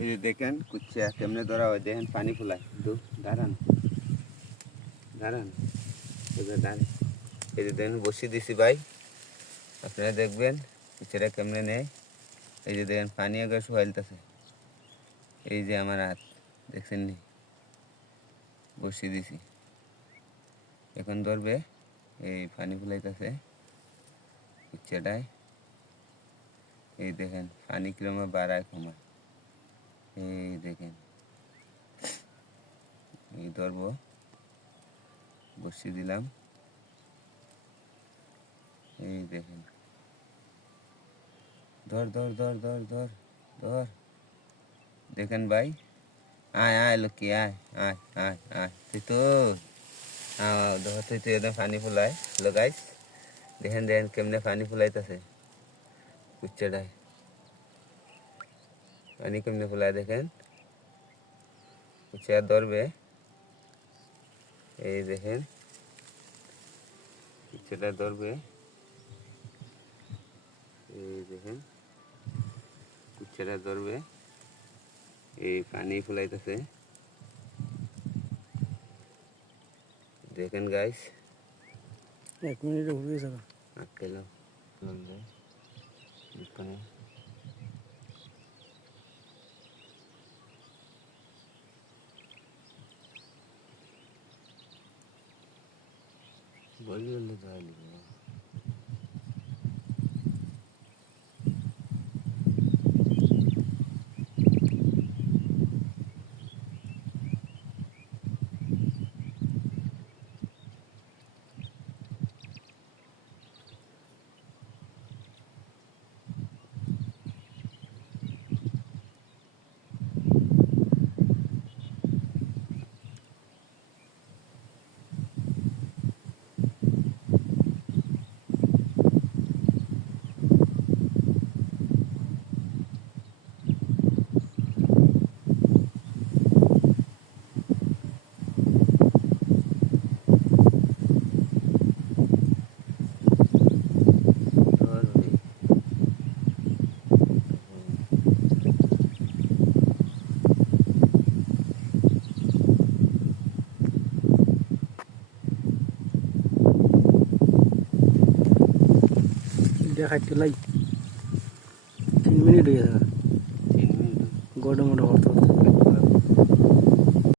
এই যে দেখেন কুচ্ছা কেমনে ধরা হয়, দেখেন পানি ফুলায়। দাঁড়ান দাঁড়ান, এবার দাঁড়ান। এই যে দেখেন বসিয়ে দিছি ভাই, আপনারা দেখবেন কুচ্ছাটা কেমনে নেয়। এই যে দেখেন পানি আগে শুয়াইতেছে, এই যে আমার হাত দেখছেন নি, বসিয়ে দিছি। এখন ধরবে, এই পানি ফুলাইতেছে কুচ্ছাটায়। এই দেখেন পানি কিরম বাড়ায় কমায়, এই দেখেন। এই ধরবো, বসিয়ে দিলাম, এই দেখেন। ধর ধর ধর ধর ধর ধর, দেখেন ভাই। আয় আয় লক্ষ্মী, আয় আয় আয় আয়, তুই তো ধর, তুই তুই একদম পানি ফুলাই লাগাইস। দেখেন দেখেন কেমনে পানি ফুলাইতেছে কুচ্ছাটায়, পানি কেমনে ফুলায় দেখেন। কুচ্ছা ধরবে, এই দেখেন কুচ্ছাটা ধরবে, এই দেখেন কুচ্ছাটা ধরবে, এই পানি ফুলাইতেছে দেখেন গাইস। 1 মিনিটে ঘুরে গেছে। আটকেলাম বলি বললে ধরালি। দেখাইতে লাই 3 মিনিট হয়ে গেছে। 3 মিনিট গোডা মোটা করতে